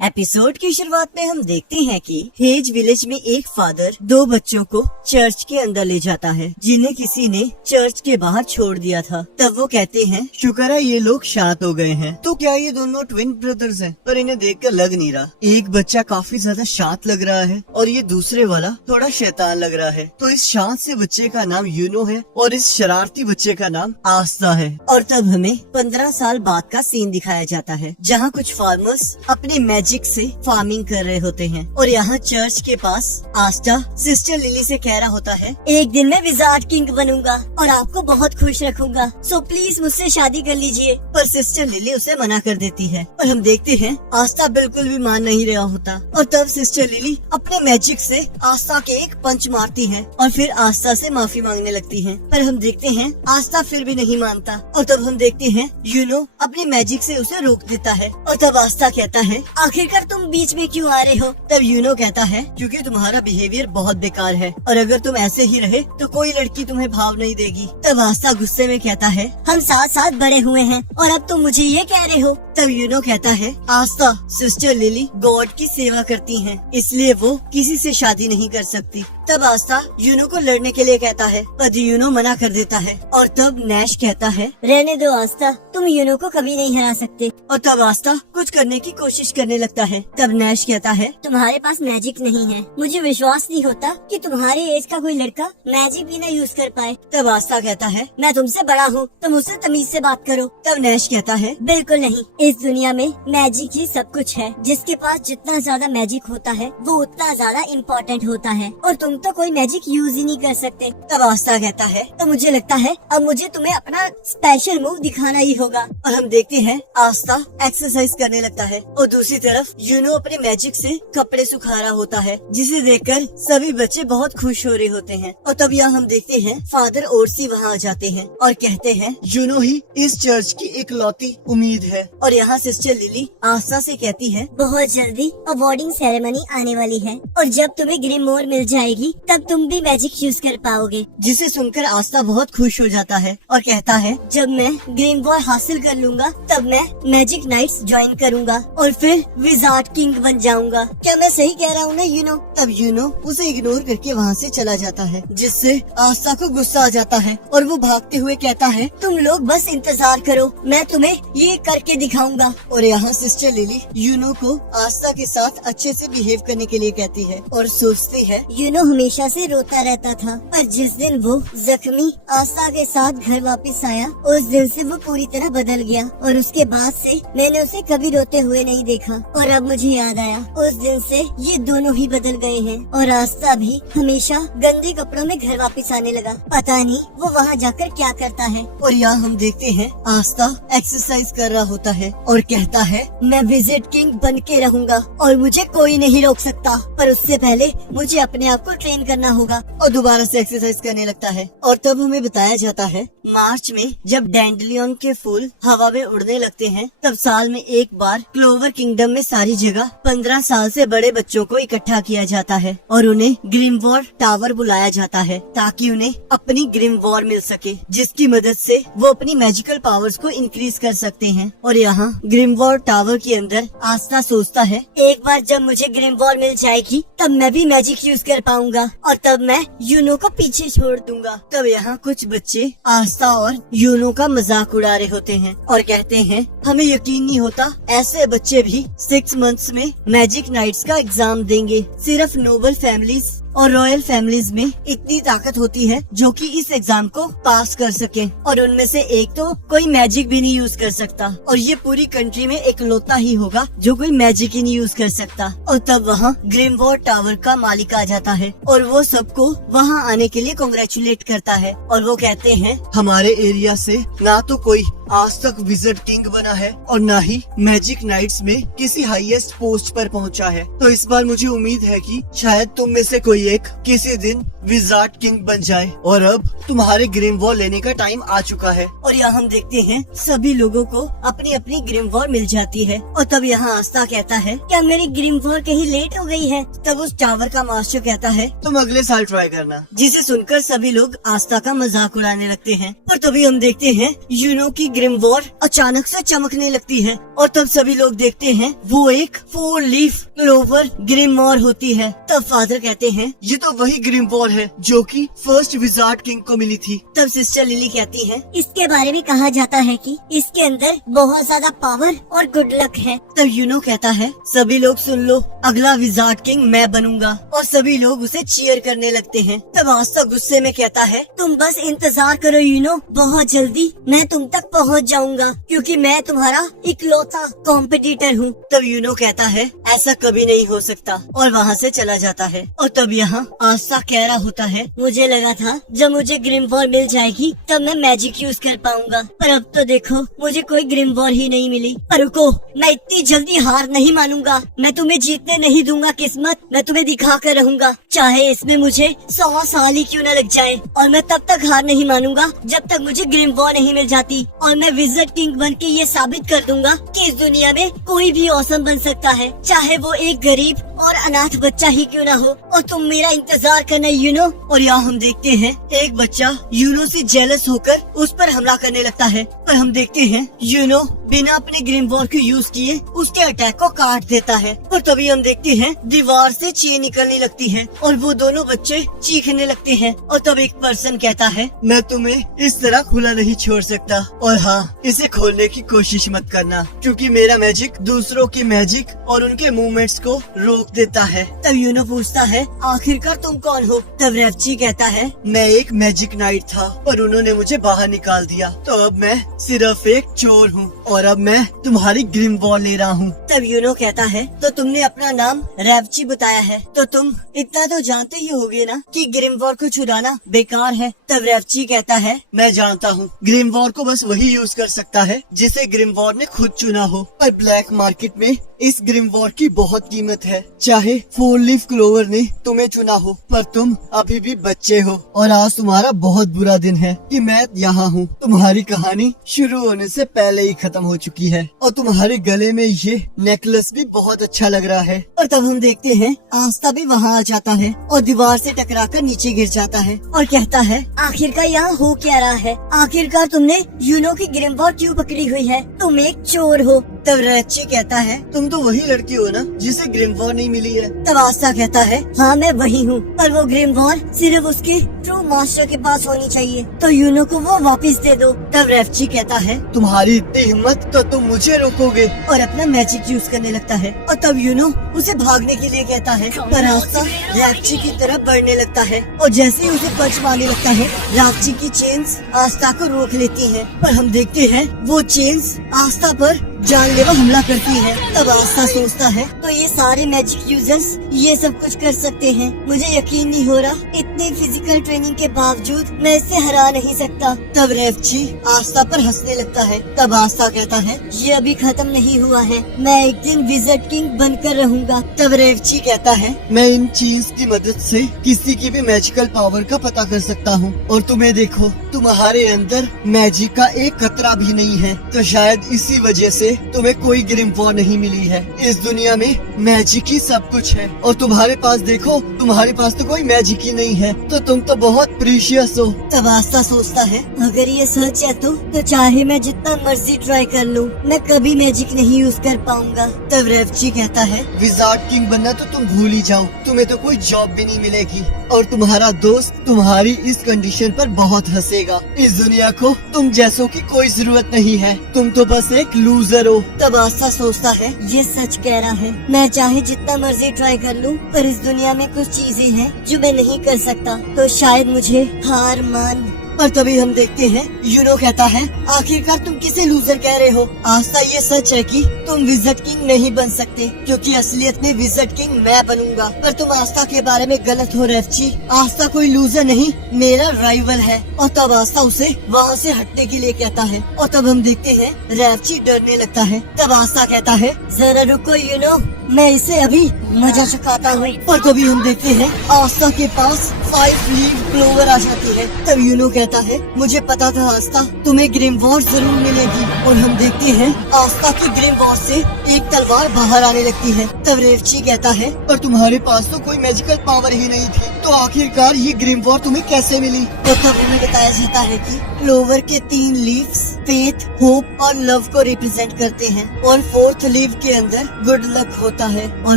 Episode की शुरुआत में हम देखते हैं कि हेज विलेज में एक फादर दो बच्चों को चर्च के अंदर ले जाता है जिन्हें किसी ने चर्च के बाहर छोड़ दिया था। तब वो कहते हैं, शुक्र है ये लोग शांत हो गए हैं। तो क्या ये दोनों ट्विन ब्रदर्स हैं? पर इन्हें देखकर लग नहीं रहा। एक बच्चा काफी ज्यादा शांत लग रहा है और ये दूसरे वाला थोड़ा शैतान लग रहा है। तो इस शांत से बच्चे का नाम यूनो है और इस शरारती बच्चे का नाम आस्था है। और तब हमें 15 साल बाद का सीन दिखाया जाता है जहाँ कुछ फार्मर्स अपने मैजिक से फार्मिंग कर रहे होते हैं और यहाँ चर्च के पास आस्था सिस्टर लिली से कह रहा होता है, एक दिन मैं विजार्ड किंग बनूंगा और आपको बहुत खुश रखूंगा, सो प्लीज मुझसे शादी कर लीजिए। पर सिस्टर लिली उसे मना कर देती है और हम देखते हैं आस्था बिल्कुल भी मान नहीं रहा होता। और तब सिस्टर लिली अपने मैजिक से आस्था के एक पंच मारती है और फिर आस्था से माफी मांगने लगती है। पर हम देखते हैं आस्था फिर भी नहीं मानता और तब हम देखते हैं यूनो अपने मैजिक से उसे रोक देता है। और तब आस्था कहता है, आखिरकार तुम बीच में क्यों आ रहे हो? तब यूनो कहता है, क्योंकि तुम्हारा बिहेवियर बहुत बेकार है और अगर तुम ऐसे ही रहे तो कोई लड़की तुम्हें भाव नहीं देगी। तब आस्था गुस्से में कहता है, हम साथ साथ बड़े हुए हैं और अब तुम मुझे ये कह रहे हो? तब यूनो कहता है, आस्था सिस्टर लिली गॉड की सेवा करती हैं, इसलिए वो किसी से शादी नहीं कर सकती। तब आस्था यूनो को लड़ने के लिए कहता है पर यूनो मना कर देता है। और तब नैश कहता है, रहने दो आस्था, तुम यूनो को कभी नहीं हरा सकते। और तब आस्था कुछ करने की कोशिश करने लगता है। तब नैश कहता है, तुम्हारे पास मैजिक नहीं है, मुझे विश्वास नहीं होता कि तुम्हारे एज का कोई लड़का मैजिक भी न यूज कर पाए। तब आस्था कहता है, मैं तुमसे बड़ा हूँ, तुम मुझसे तमीज से बात करो। तब नैश कहता है, बिल्कुल नहीं, इस दुनिया में मैजिक ही सब कुछ है, जिसके पास जितना ज्यादा मैजिक होता है वो उतना ज्यादा इम्पोर्टेंट होता है और तुम तो कोई मैजिक यूज ही नहीं कर सकते। तब आस्था कहता है, तो मुझे लगता है अब मुझे तुम्हें अपना स्पेशल मूव दिखाना ही होगा। और हम देखते हैं आस्था एक्सरसाइज करने लगता है और दूसरी तरफ यूनो अपने मैजिक से कपड़े सुखा रहा होता है, जिसे देखकर सभी बच्चे बहुत खुश हो रहे होते हैं। और तब यहाँ हम देखते हैं फादर ओरसी वहाँ आ जाते हैं और कहते हैं, यूनो ही इस चर्च की इकलौती उम्मीद है। और यहाँ सिस्टर लिली आस्था से कहती है, बहुत जल्दी अवार्डिंग सेरेमनी आने वाली है और जब तुम्हें ग्रिमोर मिल जाएगी तब तुम भी मैजिक यूज कर पाओगे। जिसे सुनकर आस्था बहुत खुश हो जाता है और कहता है, जब मैं ग्रिमोर हासिल कर लूंगा तब मैं मैजिक नाइट्स ज्वाइन करूंगा और फिर विजार्ड किंग बन जाऊंगा। क्या मैं सही कह रहा हूँ ना यूनो? तब यूनो उसे इग्नोर करके वहाँ से चला जाता है, जिससे आस्था को गुस्सा आ जाता है और वो भागते हुए कहता है, तुम लोग बस इंतजार करो, मैं तुम्हें ये करके दिखाऊंगा। और यहाँ सिस्टर लिली यूनो को आस्था के साथ अच्छे से बिहेव करने के लिए कहती है और सोचती है, यूनो हमेशा से रोता रहता था पर जिस दिन वो जख्मी आस्था के साथ घर वापस आया उस दिन से वो पूरी तरह बदल गया और उसके बाद से मैंने उसे कभी रोते हुए नहीं देखा। और अब मुझे याद आया, उस दिन से ये दोनों ही बदल गए हैं और आस्था भी हमेशा गंदे कपड़ों में घर वापस आने लगा। पता नहीं वो वहाँ जाकर क्या करता है। और यहाँ हम देखते हैं आस्था एक्सरसाइज कर रहा होता है और कहता है, मैं विजिट किंग बन के रहूंगा और मुझे कोई नहीं रोक सकता, पर उससे पहले मुझे अपने आप को ट्रेन करना होगा। और दोबारा से एक्सरसाइज करने लगता है। और तब हमें बताया जाता है, मार्च में जब डैंडलियन के फूल हवा में उड़ने लगते हैं तब साल में एक बार क्लोवर किंगडम में सारी जगह 15 साल से बड़े बच्चों को इकट्ठा किया जाता है और उन्हें ग्रिमवॉर टावर बुलाया जाता है ताकि उन्हें अपनी ग्रिमवॉर मिल सके, जिसकी मदद से वो अपनी मैजिकल पावर्स को इंक्रीज कर सकते हैं। और यहाँ ग्रिमवॉर टावर के अंदर आस्था सोचता है, एक बार जब मुझे ग्रिमवॉर मिल जाएगी तब मैं भी मैजिक यूज कर पाऊंगा और तब मैं यूनो को पीछे छोड़ दूंगा। तब यहाँ कुछ बच्चे आस्था और यूनो का मजाक उड़ा रहे होते हैं और कहते हैं, हमें यकीन नहीं होता ऐसे बच्चे भी 6 मंथ्स में मैजिक नाइट्स का एग्जाम देंगे। सिर्फ नोबल फैमिलीज और रॉयल फैमिलीज में इतनी ताकत होती है जो कि इस एग्जाम को पास कर सके और उनमें से एक तो कोई मैजिक भी नहीं यूज कर सकता और ये पूरी कंट्री में इकलौता ही होगा जो कोई मैजिक ही नहीं यूज कर सकता। और तब वहाँ ग्रिमवॉर टावर का मालिक आ जाता है और वो सबको वहाँ आने के लिए कांग्रेचुलेट करता है और वो कहते हैं, हमारे एरिया से ना तो कोई आज तक विजिट किंग बना है और न ही मैजिक नाइट्स में किसी हाईएस्ट पोस्ट पर पहुंचा है, तो इस बार मुझे उम्मीद है कि शायद तुम में से कोई एक किसी दिन विजार्ड किंग बन जाए और अब तुम्हारे ग्रिमवॉर लेने का टाइम आ चुका है। और यहाँ हम देखते हैं सभी लोगों को अपनी अपनी ग्रिमवॉर मिल जाती है। और तब यहाँ आस्था कहता है, क्या मेरी ग्रिमवॉर कहीं लेट हो गई है? तब उस टावर का मास्टर कहता है, तुम अगले साल ट्राई करना। जिसे सुनकर सभी लोग आस्था का मजाक उड़ाने लगते हैं। और तभी हम देखते हैं यूनो की ग्रिमवॉर अचानक से चमकने लगती है और तब सभी लोग देखते हैं वो एक 4 लीफ क्लोवर ग्रिमवॉर होती है। तब फादर कहते हैं ये तो वही ग्रिमवॉर है जो कि फर्स्ट विजार्ड किंग को मिली थी। तब सिस्टर लिली कहती है इसके बारे में कहा जाता है कि इसके अंदर बहुत ज्यादा पावर और गुड लक है। तब यूनो कहता है सभी लोग सुन लो, अगला विजार्ड किंग मैं बनूंगा, और सभी लोग उसे चीयर करने लगते हैं। तब आस्था गुस्से में कहता है तुम बस इंतजार करो यूनो, बहुत जल्दी मैं तुम तक पहुंच जाऊंगा क्योंकि मैं तुम्हारा इकलौता कॉम्पिटिटर हूँ। तब यूनो कहता है ऐसा कभी नहीं हो सकता और वहाँ से चला जाता है। और तब यहाँ आस्था कह रहा होता है मुझे लगा था जब मुझे ग्रिमवॉर मिल जाएगी तब मैं मैजिक यूज कर पाऊंगा, पर अब तो देखो मुझे कोई ग्रिमवॉर ही नहीं मिली। पर रुको, मैं इतनी जल्दी हार नहीं मानूंगा, मैं तुम्हें जीतने नहीं दूंगा किस्मत, मैं तुम्हें दिखा कर रहूंगा, चाहे इसमें मुझे 100 साल ही क्यों न लग जाए। और मैं तब तक हार नहीं मानूंगा जब तक मुझे ग्रिमवॉर नहीं मिल जाती, और मैं विज़र्ड किंग बन के ये साबित कर दूंगा कि इस दुनिया में कोई भी औसम बन सकता है, चाहे वो एक गरीब और अनाथ बच्चा ही क्यों ना हो। और तुम मेरा इंतजार करना यूनो। और यहाँ हम देखते हैं एक बच्चा यूनो से जेलस होकर उस पर हमला करने लगता है, पर हम देखते हैं यूनो बिना अपने ग्रिमवॉर को यूज किए उसके अटैक को काट देता है। और तभी हम देखते हैं दीवार से चीख निकलने लगती है और वो दोनों बच्चे चीखने लगते हैं। और तब एक पर्सन कहता है मैं तुम्हें इस तरह खुला नहीं छोड़ सकता, और हाँ इसे खोलने की कोशिश मत करना क्योंकि मेरा मैजिक दूसरों की मैजिक और उनके मूवमेंट्स को रोक देता है। तब यूनो पूछता है आखिरकार तुम कौन हो। तब रेवची कहता है मैं एक मैजिक नाइट था पर उन्होंने मुझे बाहर निकाल दिया, तो अब मैं सिर्फ एक चोर हूँ और अब मैं तुम्हारी ग्रिमवॉर ले रहा हूँ। तब यूनो कहता है तो तुमने अपना नाम रेवची बताया है, तो तुम इतना तो जानते ही होगे ना कि ग्रिमवॉर को चुराना बेकार है। तब रेवची कहता है मैं जानता हूँ, ग्रिमवॉर को बस वही यूज कर सकता है जिसे ग्रिमवॉर ने खुद चुना हो, पर ब्लैक मार्केट में इस ग्रिमवॉर की बहुत कीमत है। चाहे 4 लीफ क्लोवर ने तुम्हें चुना हो, पर तुम अभी भी बच्चे हो और आज तुम्हारा बहुत बुरा दिन है कि मैं यहाँ हूँ। तुम्हारी कहानी शुरू होने से पहले ही खत्म हो चुकी है और तुम्हारे गले में ये नेकलेस भी बहुत अच्छा लग रहा है। और तब हम देखते हैं आस्था भी वहाँ आ जाता है और दीवार से टकराकर नीचे गिर जाता है और कहता है आखिरकार यहाँ हो क्या रहा है, आखिरकार तुमने यूनो की ग्रिमवॉर क्यों पकड़ी हुई है, तुम एक चोर हो। तब रेवची कहता है तुम तो वही लड़की हो ना जिसे ग्रिमवॉर नहीं मिली है। तब आस्था कहता है हाँ मैं वही हूँ, पर वो ग्रिमवॉर सिर्फ उसके ट्रू मास्टर के पास होनी चाहिए, तो यूनो को वो वापस दे दो। तब रेवची कहता है तुम्हारी इतनी हिम्मत तो तुम मुझे रोकोगे, और अपना मैजिक यूज करने लगता है। और तब यूनो उसे भागने के लिए कहता है, पर आस्था रेवची की तरफ बढ़ने लगता है और जैसे ही उसे पंच मारने लगता है रेवची की चेन्स आस्था को रोक लेती हैं। पर हम देखते हैं वो चेन्स आस्था पर जानलेवा हमला करती है। तब आस्था सोचता है तो ये सारे मैजिक यूजर्स ये सब कुछ कर सकते हैं, मुझे यकीन नहीं हो रहा, इतनी फिजिकल ट्रेनिंग के बावजूद मैं इसे हरा नहीं सकता। तब रेवची आस्था पर हंसने लगता है। तब आस्था कहता है ये अभी खत्म नहीं हुआ है, मैं एक दिन विज़र्ड किंग बनकर रहूंगा। तब रेवची कहता है मैं इन चीज की मदद से किसी की भी मैजिकल पावर का पता कर सकता हूँ, और तुम्हें देखो तुम्हारे अंदर मैजिक का एक कतरा भी नहीं है, तो शायद इसी वजह से तुम्हें कोई ग्रिमवॉर नहीं मिली है। इस दुनिया में मैजिक ही सब कुछ है और तुम्हारे पास देखो तुम्हारे पास तो कोई मैजिक ही नहीं है, तो तुम तो बहुत प्रीशियस हो। तब आस्था सोचता है अगर ये सच है तो चाहे मैं जितना मर्जी ट्राई कर लूं, मैं कभी मैजिक नहीं यूज कर पाऊंगा। तब रेवची कहता है विज़ार्ड किंग बनना तो तुम भूल ही जाओ, तुम्हें तो कोई जॉब भी नहीं मिलेगी और तुम्हारा दोस्त तुम्हारी इस कंडीशन पर बहुत हंसेगा। इस दुनिया को तुम जैसों की कोई जरूरत नहीं है, तुम तो बस एक लूजर हो। तब आस्था सोचता है ये सच कह रहा है, मैं चाहे जितना मर्जी ट्राई कर लूं, पर इस दुनिया में कुछ चीजें हैं जो मैं नहीं कर सकता, तो शायद मुझे हार मान। पर तभी हम देखते हैं यूनो कहता है आखिरकार तुम किसे लूजर कह रहे हो। आस्था ये सच है कि तुम विज़र्ड किंग नहीं बन सकते क्योंकि असलियत में विज़र्ड किंग मैं बनूंगा, पर तुम आस्था के बारे में गलत हो रेवची। आस्था कोई लूजर नहीं, मेरा राइवल है। और तब आस्था उसे वहाँ से हटने के लिए कहता है और तब हम देखते हैं रेवची डरने लगता है। तब आस्था कहता है जरा रुको यूनो, मैं इसे अभी मजा चखाता हूँ। और तभी हम देखते हैं आस्था के पास 5 लीफ क्लोवर आ जाती है। तब यूनो कहता है, मुझे पता था आस्था तुम्हें ग्रिमवॉर जरूर मिलेगी। और हम देखते हैं आस्था की ग्रिमवॉर से एक तलवार बाहर आने लगती है। तब रेवची कहता है, पर तुम्हारे पास तो कोई मैजिकल पावर ही नहीं थी, तो आखिरकार ये ग्रिमवॉर तुम्हें कैसे मिली? और तब हमें बताया जाता है कि क्लोवर के 3 लीव्स फेथ, होप और लव को रिप्रेजेंट करते हैं। और 4th लीव के अंदर गुड लक होता है। और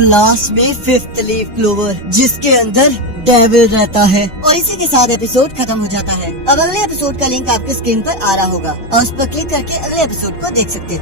लास्ट में 5th लीव क्लोवर जिसके अंदर डेविल रहता है। और इसी के साथ एपिसोड खत्म हो जाता है। अब अगले एपिसोड का लिंक आपके स्क्रीन पर आ रहा होगा और उस पर क्लिक करके अगले एपिसोड को देख सकते हैं।